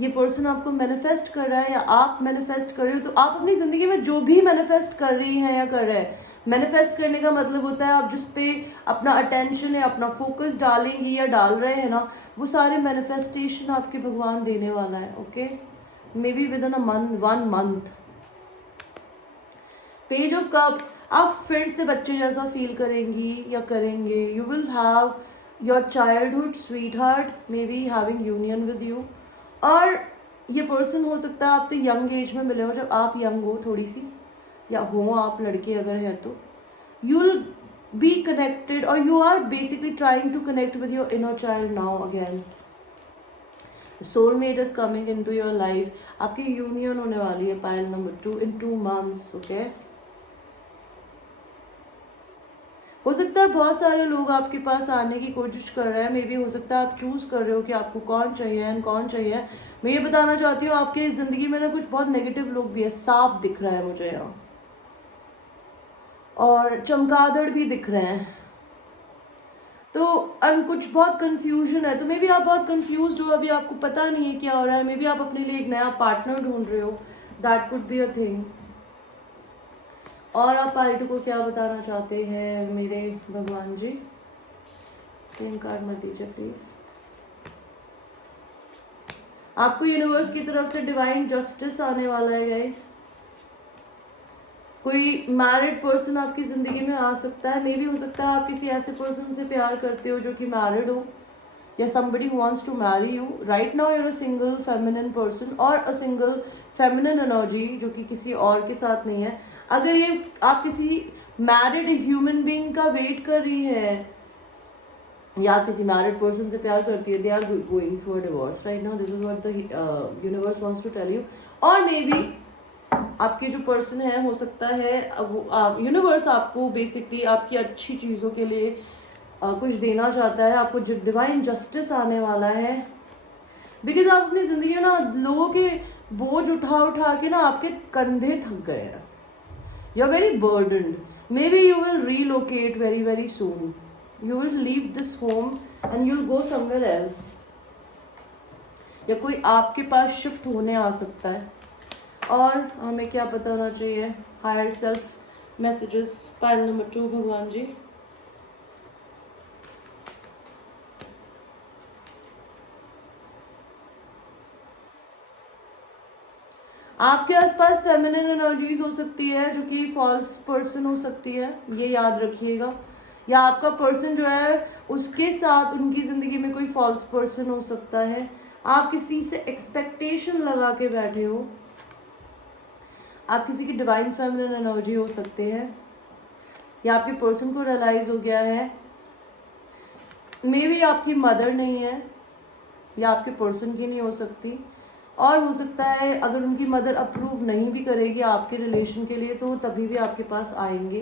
ये पर्सन आपको मैनिफेस्ट कर रहा है या आप मैनिफेस्ट कर रहे हो. तो आप अपनी ज़िंदगी में जो भी मैनिफेस्ट कर रही हैं या कर रहे हैं, मैनिफेस्ट करने का मतलब होता है आप जिस पे अपना अटेंशन है, अपना फोकस डालेंगी या डाल रहे हैं ना, वो सारे मैनिफेस्टेशन आपके भगवान देने वाला है. Okay, may be with in a month, 1 month. Page of cups, आप फिर से बच्चे जैसा फील करेंगी या करेंगे. You will have your childhood sweet heart may be having union with you. और ये पर्सन हो सकता है आपसे यंग एज में मिले हो, जब आप यंग हो थोड़ी सी, या हो आप लड़के अगर है तो. यू विल बी कनेक्टेड और you are basically trying to connect with your inner child now again. Soulmate is coming in to your life. आपकी यूनियन होने वाली है पाइल नंबर 2 इन 2 months. ओके, हो सकता है बहुत सारे लोग आपके पास आने की कोशिश कर रहे हैं. मे बी हो सकता है आप चूज़ कर रहे हो कि आपको कौन चाहिए एंड कौन चाहिए. मैं ये बताना चाहती हूँ आपके ज़िंदगी में ना कुछ बहुत नेगेटिव लोग भी है. सांप दिख रहा है मुझे यहाँ, और चमगादड़ भी दिख रहे हैं. तो कुछ बहुत कंफ्यूजन है. तो मे बी आप बहुत कंफ्यूज हो, अभी आपको पता नहीं है क्या हो रहा है. मे बी आप अपने लिए एक नया पार्टनर ढूंढ रहे हो. That could be a thing. और आप पार्टी को क्या बताना चाहते हैं मेरे भगवान जी? सेम कार्ड मत दीजिए प्लीज. आपको यूनिवर्स की तरफ से डिवाइन जस्टिस आने वाला है गाइस. कोई मैरिड पर्सन आपकी ज़िंदगी में आ सकता है. मे बी हो सकता है आप किसी ऐसे पर्सन से प्यार करते हो जो कि मैरिड हो, या somebody who wants to marry you. Right now you're a single feminine person or a single feminine energy जो कि किसी और के साथ नहीं है. अगर ये आप किसी मैरिड ह्यूमन बीइंग का वेट कर रही हैं या किसी मैरिड पर्सन से प्यार करती है, they are going through a divorce right now. This is what the universe wants to tell you. और मे बी आपके जो पर्सन है, हो सकता है वो यूनिवर्स आपको बेसिकली आपकी अच्छी चीज़ों के लिए कुछ देना चाहता है. आपको डिवाइन जस्टिस आने वाला है. बिकॉज आप अपनी ज़िंदगी में ना लोगों के बोझ उठा उठा के ना आपके कंधे थक गए हैं. You are very burdened. May B you will relocate very very soon. You will leave this home and you will go somewhere else. या कोई आपके पास शिफ्ट होने आ सकता है. और हमें क्या बताना चाहिए? Higher self messages pile number 2 भगवान जी. आपके आसपास फेमिनिन एनर्जीज हो सकती है जो कि फॉल्स पर्सन हो सकती है, ये याद रखिएगा. या आपका पर्सन जो है उसके साथ उनकी ज़िंदगी में कोई फॉल्स पर्सन हो सकता है. आप किसी से एक्सपेक्टेशन लगा के बैठे हो. आप किसी की डिवाइन फेमिनिन एनर्जी हो सकते हैं, या आपके पर्सन को रियलाइज़ हो गया है. मे बी आपकी मदर नहीं है, या आपके पर्सन की नहीं हो सकती. और हो सकता है अगर उनकी मदर अप्रूव नहीं भी करेगी आपके रिलेशन के लिए, तो तभी भी आपके पास आएंगे.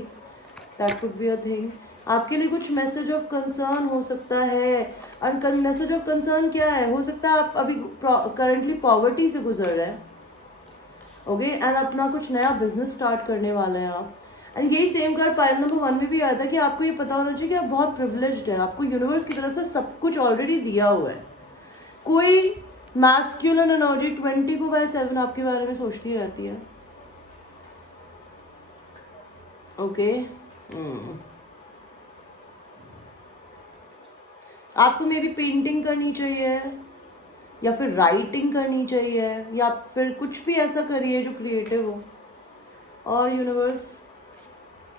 That could be a thing. आपके लिए कुछ मैसेज ऑफ कंसर्न हो सकता है. और मैसेज ऑफ कंसर्न क्या है? हो सकता है आप अभी करंटली पॉवर्टी से गुजर रहे हैं. ओके, एंड अपना कुछ नया बिजनेस स्टार्ट करने वाले हैं आप. एंड यही सेम कार्ड पाइल नंबर 1 में भी आया था कि आपको ये पता होना चाहिए कि आप बहुत प्रिविलेज्ड हैं. आपको यूनिवर्स की तरफ से सब कुछ ऑलरेडी दिया हुआ है. कोई मैस्कुलिन एनर्जी 24/7 आपके बारे में सोचती रहती है. ओके, आपको मे बी पेंटिंग करनी चाहिए, या फिर राइटिंग करनी चाहिए, या फिर कुछ भी ऐसा करिए जो क्रिएटिव हो. और यूनिवर्स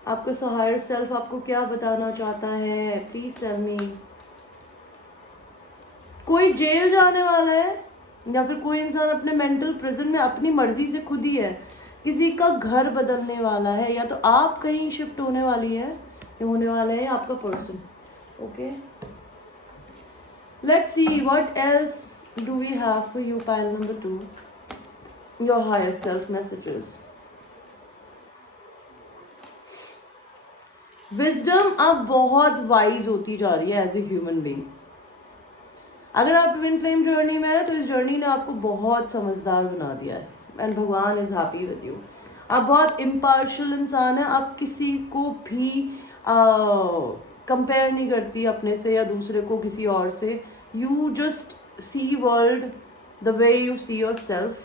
आपको हायर सेल्फ आपको क्या बताना चाहता है? Please tell me. कोई जेल जाने वाला है, या फिर कोई इंसान अपने मेंटल प्रिजन में अपनी मर्जी से खुद ही है. किसी का घर बदलने वाला है, या तो आप कहीं शिफ्ट होने वाली है, या होने वाला है आपका person. Okay, Let's see what else do we have for you, pile number 2. Your higher self messages. Wisdom अब बहुत वाइज होती जा रही है एज ए ह्यूमन बीइंग. अगर आप ट्विन फ्लेम जर्नी में है तो इस जर्नी ने आपको बहुत समझदार बना दिया है एंड भगवान इज हैप्पी विद यू. आप बहुत इम्पार्शियल इंसान है. आप किसी को भी कंपेयर नहीं करती अपने से या दूसरे को किसी और से. You just see world the way you see your self.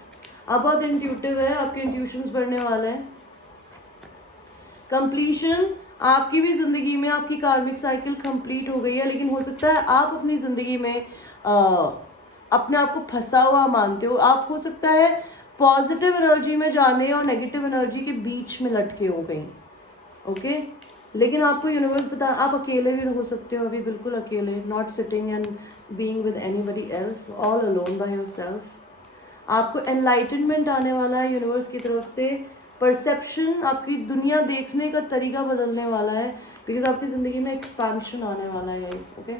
आप बहुत इंट्यूटिव है. आपके इंट्यूशंस बढ़ने वाले हैं. कंप्लीशन, आपकी भी ज़िंदगी में आपकी कार्मिक साइकिल कंप्लीट हो गई है, लेकिन हो सकता है आप अपनी ज़िंदगी में अपने आप को फंसा हुआ मानते हो. आप हो सकता है पॉजिटिव एनर्जी में जाने और नेगेटिव एनर्जी के बीच में लटके हो कहीं. ओके लेकिन आपको यूनिवर्स बता, आप अकेले भी हो सकते हो अभी, बिल्कुल अकेले. Not sitting and being with anybody else, all alone by yourself. आपको एनलाइटनमेंट आने वाला है यूनिवर्स की तरफ से. परसेप्शन, आपकी दुनिया देखने का तरीका बदलने वाला है, बिकॉज आपकी ज़िंदगी में एक्सपेंशन आने वाला है गाइस. ओके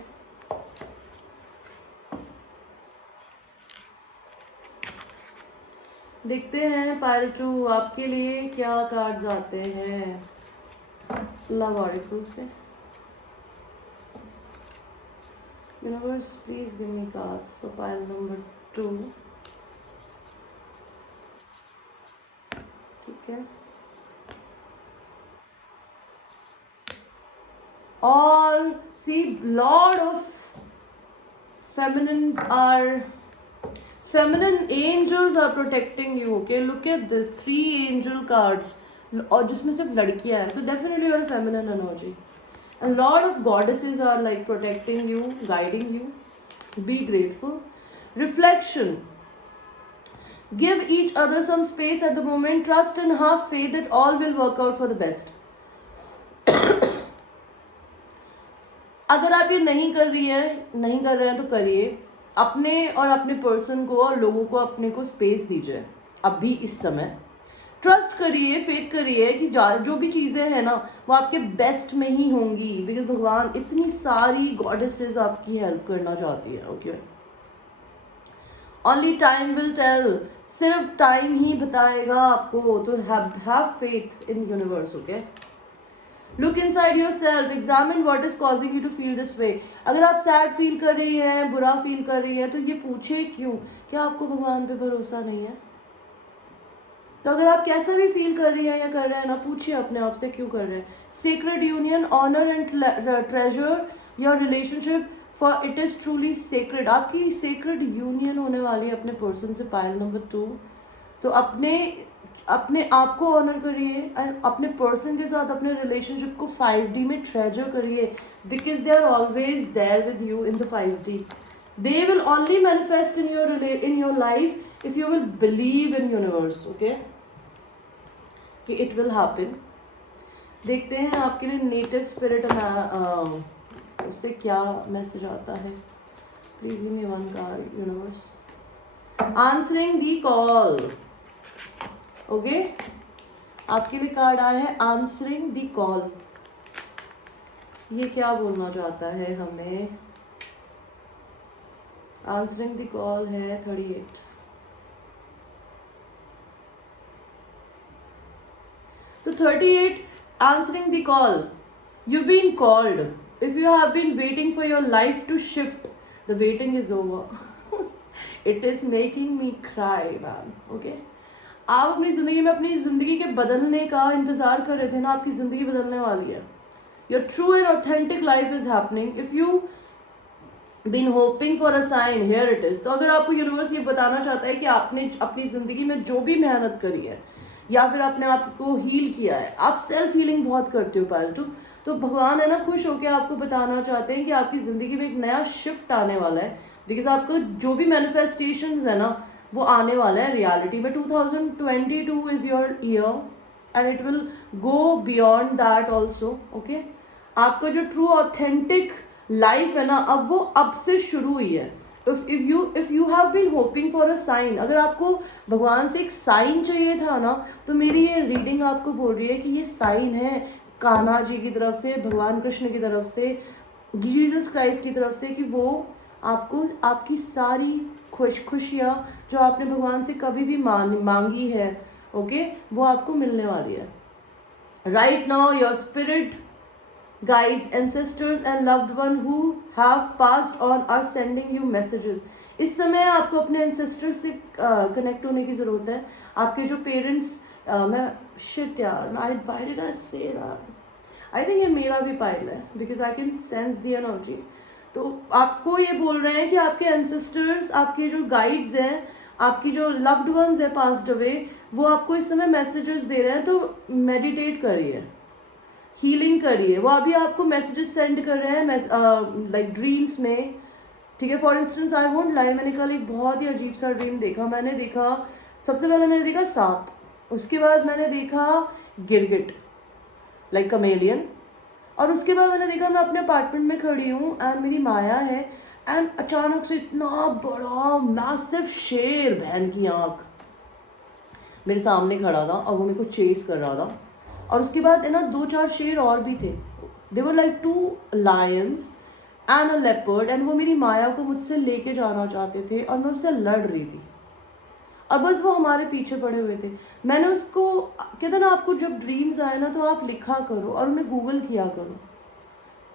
देखते हैं पाइल 2 आपके लिए क्या कार्ड्स आते हैं लव ऑरेकल से. Universe please give me cards for pile number 2. ठीक है. All see, lot of feminine angels are protecting you. Okay, look at this 3 angel cards और जिसमें सिर्फ लड़कियां हैं, so definitely you're a feminine energy. A lot of goddesses are like protecting you, guiding you. Be grateful. Reflection. Give each other some space at the moment. Trust and have faith that all will work out for the best. अगर आप ये नहीं कर रहे हैं तो करिए. अपने और अपने पर्सन को और लोगों को अपने को स्पेस दीजिए अभी इस समय. ट्रस्ट करिए, फेथ करिए कि जो भी चीज़ें हैं ना वो आपके बेस्ट में ही होंगी, बिकॉज भगवान इतनी सारी गॉडेसेस आपकी हेल्प करना चाहती है. Okay only time will tell. सिर्फ टाइम ही बताएगा आपको. तो have faith in universe. Okay look inside your self. Examine what is causing you to feel this way. अगर आप सैड फील कर रही हैं, बुरा फील कर रही है, तो ये पूछे क्यों. क्या आपको भगवान पे भरोसा नहीं है. तो अगर आप कैसा भी फील कर रही हैं या कर रहे हैं ना, पूछिए अपने आप से क्यों कर रहे हैं. Sacred union, honour and treasure your relationship for it is truly sacred. आपकी सेक्रेड यूनियन होने वाली है अपने पर्सन से पाइल नंबर 2. तो अपने आप को ऑनर करिए एंड अपने पर्सन के साथ अपने रिलेशनशिप को 5D में ट्रेजर करिए, because they are always there with you in the 5D. They will only manifest in your life if you will believe in universe. Okay कि इट विल हैपन. देखते हैं आपके लिए नेटिव स्पिरिट उससे क्या message आता है. Please give me one card universe. Answering the call. Okay आपके लिए कार्ड आया है आंसरिंग दी कॉल. ये क्या बोलना चाहता है हमें. आंसरिंग दी कॉल है 38. तो 38 answering the call. You've been called. If you have been waiting for your life to shift, the waiting is over. It is making me cry, man. Okay? आप अपनी ज़िंदगी में अपनी ज़िंदगी के बदलने का इंतज़ार कर रहे थे ना, आपकी ज़िंदगी बदलने वाली है. Your true and authentic life is happening. If you been hoping for a sign, here it is. तो अगर आपको यूनिवर्स ये बताना चाहता है कि आपने अपनी ज़िंदगी में जो भी मेहनत करी है या फिर अपने आप को हील किया है, आप सेल्फ हीलिंग बहुत करते हो पायल 2, तो भगवान है ना खुश होकर आपको बताना चाहते हैं कि आपकी ज़िंदगी में एक नया शिफ्ट आने वाला है. बिकॉज आपको जो भी मैनिफेस्टेशंस है ना वो आने वाला है रियलिटी में. 2022 is your year and it will go beyond that also. Okay आपका जो ट्रू ऑथेंटिक लाइफ है ना अब वो अब से शुरू हुई है. if you have been hoping for a sign, अगर आपको भगवान से एक साइन चाहिए था ना, तो मेरी ये रीडिंग आपको बोल रही है कि ये साइन है कान्हा जी की तरफ से, भगवान कृष्ण की तरफ से, जीसस क्राइस्ट की तरफ से, कि वो आपको आपकी सारी खुशियाँ जो आपने भगवान से कभी भी मांगी है, ओके, वो आपको मिलने वाली है. Right now your spirit guides, ancestors and loved one who have passed on are sending you messages. इस समय आपको अपने ancestors से कनेक्ट होने की ज़रूरत है. आपके जो पेरेंट्स, मैं शिट यार, why did I say that? I think ये मेरा भी पाइल है because I can sense the energy. तो आपको ये बोल रहे हैं कि आपके ancestors, आपके जो guides हैं, आपकी जो loved ones है passed away, वो आपको इस समय messages दे रहे हैं. तो meditate करिए, हीलिंग करिए. वो अभी आपको मैसेजेस सेंड कर रहे हैं लाइक ड्रीम्स में, ठीक है. फॉर इंस्टेंस आई वोंट लाई, मैंने कल एक बहुत ही अजीब सा ड्रीम देखा. मैंने देखा, सबसे पहले मैंने देखा सांप, उसके बाद मैंने देखा गिरगिट लाइक कमेलियन, और उसके बाद मैंने देखा मैं अपने अपार्टमेंट में खड़ी हूँ एंड मेरी माया है, एंड अचानक से इतना बड़ा मैसिव शेर, बहन की आँख, मेरे सामने खड़ा था और वो मेरे को चेस कर रहा था. और उसके बाद है ना 2-4 शेर और भी थे. They were like 2 lions and a leopard, and वो मेरी माया को मुझसे लेके जाना चाहते थे और मैं उससे लड़ रही थी. अब बस वो हमारे पीछे पड़े हुए थे. मैंने उसको, कहते ना, आपको जब ड्रीम्स आए ना तो आप लिखा करो और उन्हें गूगल किया करो.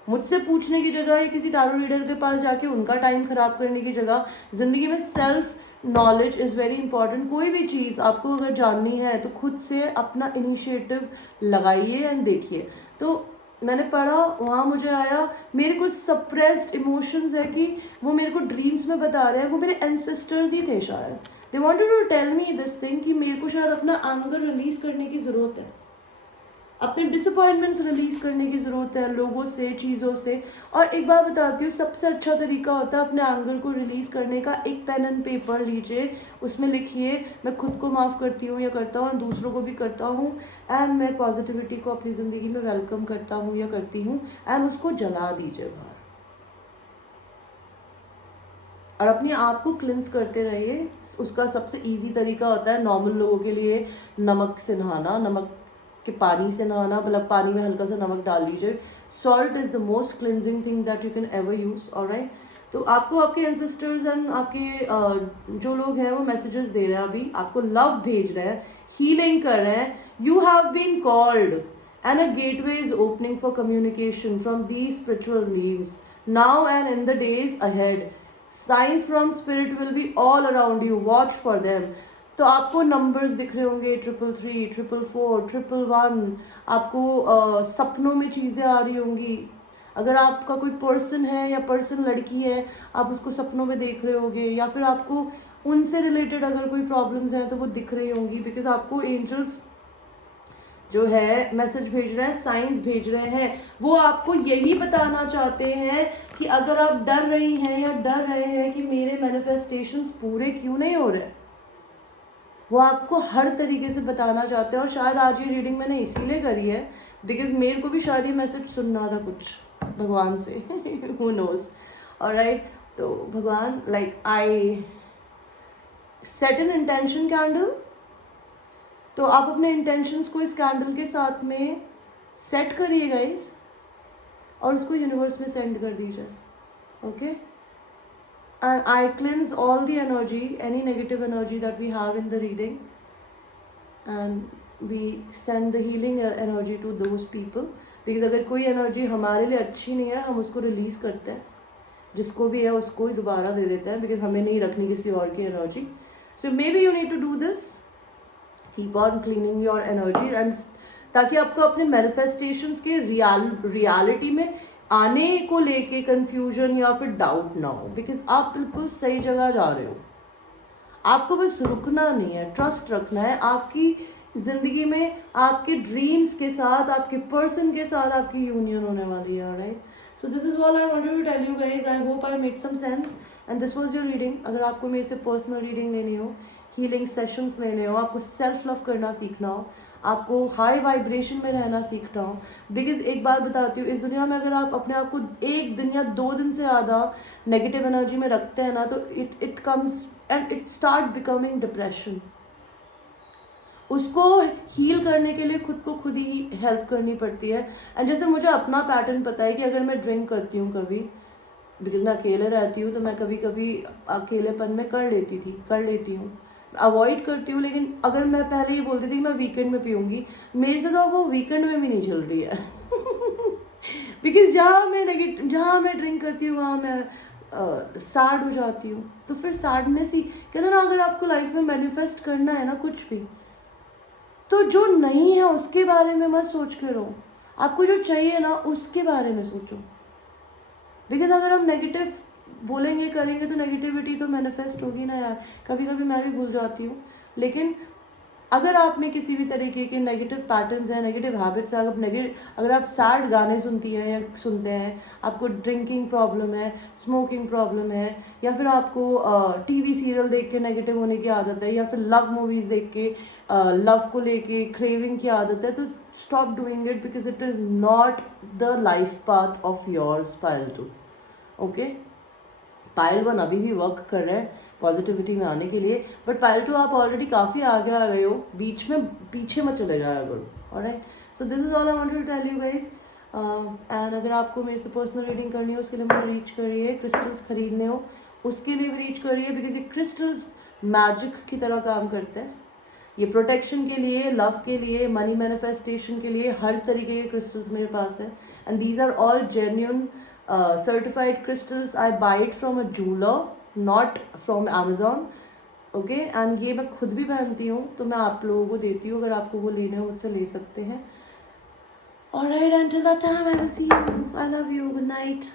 मुझसे पूछने की जगह या किसी टारो रीडर के पास जाके उनका टाइम ख़राब करने की जगह ज़िंदगी में self knowledge is very important. कोई भी चीज़ आपको अगर जाननी है तो खुद से अपना इनिशिएटिव लगाइए एंड देखिए. तो मैंने पढ़ा, वहाँ मुझे आया मेरे कुछ सप्रेस्ड इमोशंस है कि वो मेरे को ड्रीम्स में बता रहे हैं. वो मेरे एंसेस्टर्स ही थे शायद. They wanted to tell me this thing कि मेरे को शायद अपना एंगर रिलीज़ करने की ज़रूरत है, अपने डिसअपॉइंटमेंट्स रिलीज़ करने की ज़रूरत है लोगों से, चीज़ों से. और एक बात बताती हूँ, सबसे अच्छा तरीका होता है अपने एंगर को रिलीज़ करने का, एक पेन एंड पेपर लीजिए, उसमें लिखिए मैं खुद को माफ़ करती हूँ या करता हूँ, दूसरों को भी करता हूँ, एंड मैं पॉजिटिविटी को अपनी ज़िंदगी में वेलकम करता हूँ या करती हूँ, एंड उसको जला दीजिए बाहर. और अपने आप को क्लिंस करते रहिए. उसका सबसे ईजी तरीका होता है नॉर्मल लोगों के लिए नमक से नहाना, नमक के पानी से नहाना, मतलब पानी में हल्का सा नमक डाल दीजिए. Salt is the most cleansing thing that you can ever use. Alright, तो आपको आपके एंसेस्टर्स एंड आपके जो लोग हैं वो मैसेजेस दे रहे हैं, अभी आपको लव भेज रहे हैं, हीलिंग कर रहे हैं. You have been called and a gateway is opening for communication from these spiritual needs now and in the days ahead. Signs from spirit will be all around you, watch for them. तो आपको numbers दिख रहे होंगे 333, 444, 111. आपको सपनों में चीज़ें आ रही होंगी. अगर आपका कोई पर्सन है या पर्सन लड़की है, आप उसको सपनों में देख रहे होंगे, या फिर आपको उनसे रिलेटेड अगर कोई प्रॉब्लम्स हैं तो वो दिख रही होंगी, बिकॉज आपको एंजल्स जो है मैसेज भेज रहे हैं, साइंस भेज रहे हैं. वो आपको यही बताना चाहते हैं कि अगर आप डर रही हैं या डर रहे हैं कि मेरे मैनिफेस्टेशंस पूरे क्यों नहीं हो रहे, वो आपको हर तरीके से बताना चाहते हैं. और शायद आज ये रीडिंग मैंने इसीलिए करी है बिकॉज मेरे को भी शायद ये मैसेज सुनना था कुछ भगवान से. Who knows. ऑलराइट, तो भगवान, like I set an intention candle. तो आप अपने इंटेंशंस को इस कैंडल के साथ में सेट करिए गाइस, और उसको यूनिवर्स में सेंड कर दीजिए. Okay, and I cleanse all the energy, any negative energy that we have in the reading, and we send the healing energy to those people. because अगर कोई एनर्जी हमारे लिए अच्छी नहीं है, हम उसको रिलीज़ करते हैं, जिसको भी है उसको ही दोबारा दे देते हैं, बिकॉज हमें नहीं रखनी किसी और की energy. So may be you need to do this, keep on cleaning your energy, and ताकि आपको अपने मैनिफेस्टेशंस के रियलिटी में आने को लेके कंफ्यूजन या फिर डाउट ना हो, बिकॉज आप बिल्कुल सही जगह जा रहे हो. आपको बस रुकना नहीं है, ट्रस्ट रखना है. आपकी ज़िंदगी में आपके ड्रीम्स के साथ, आपके पर्सन के साथ आपकी यूनियन होने वाली है. Right, so this is all I wanted to tell you guys. I hope I made some sense and this was your reading. अगर आपको मेरे से पर्सनल रीडिंग लेनी हो, हीलिंग सेशंस लेने हो, आपको सेल्फ लव करना सीखना हो, आपको हाई वाइब्रेशन में रहना सीखना हो, बिकॉज एक बात बताती हूँ, इस दुनिया में अगर आप अपने आप को 1 दिन या 2 दिन से ज़्यादा नेगेटिव एनर्जी में रखते हैं ना, तो it comes and it start becoming depression. उसको हील करने के लिए खुद को खुद ही हेल्प करनी पड़ती है. एंड जैसे मुझे अपना पैटर्न पता है कि अगर मैं ड्रिंक करती हूँ कभी, बिकॉज मैं अकेले रहती हूँ तो मैं कभी कभी अकेलेपन में कर लेती हूँ, अवॉइड करती हूँ। लेकिन अगर मैं पहले ही बोलती थी कि मैं वीकेंड में पीऊँगी, मेरे से तो वो वीकेंड में भी नहीं चल रही है बिकॉज जहाँ मैं ड्रिंक करती हूँ वहाँ मैं सैड हो जाती हूँ। तो फिर सैडनेस ही कहते हैं ना, अगर आपको लाइफ में मैनिफेस्ट करना है ना कुछ भी, तो जो नहीं है उसके बारे में मत सोच के रहो, आपको जो चाहिए ना उसके बारे में सोचो। बिकॉज अगर हम नेगेटिव बोलेंगे करेंगे तो नेगेटिविटी तो मैनिफेस्ट होगी ना यार। कभी कभी मैं भी भूल जाती हूँ। लेकिन अगर आप में किसी भी तरीके के नेगेटिव पैटर्न्स हैं, नेगेटिव हैबिट्स हैं, अगर आप सैड गाने सुनती हैं या सुनते हैं, आपको ड्रिंकिंग प्रॉब्लम है, स्मोकिंग प्रॉब्लम है, या फिर आपको टीवी सीरियल देख के नेगेटिव होने की आदत है, या फिर लव मूवीज़ देख के लव को लेके क्रेविंग की आदत है, तो stop doing it because it is not the life path of yours Payal 2। Okay, Payal 1 अभी भी वर्क कर रहे हैं पॉजिटिविटी में आने के लिए, बट पायल 2 आप ऑलरेडी काफ़ी आगे आ गए हो, बीच में पीछे मत चले जाया करो। Alright, so this is all I wanted to tell you guys. And अगर आपको मेरे से पर्सनल रीडिंग करनी हो उसके लिए मुझे रीच करिए, क्रिस्टल्स खरीदने हो उसके लिए भी रीच करिए, बिकॉज ये क्रिस्टल्स मैजिक की तरह काम करते हैं। ये प्रोटेक्शन के लिए, लव के लिए, मनी मैनिफेस्टेशन के लिए, हर तरीके के क्रिस्टल्स मेरे पास है। And these are all genuine certified crystals. I buy it from a jeweler, not from Amazon. Okay, and ये मैं खुद भी पहनती हूँ तो मैं आप लोगों को देती हूँ, अगर आपको वो लेने हो मुझसे ले सकते हैं। Alright, until that time I will see you. I love you. Good night.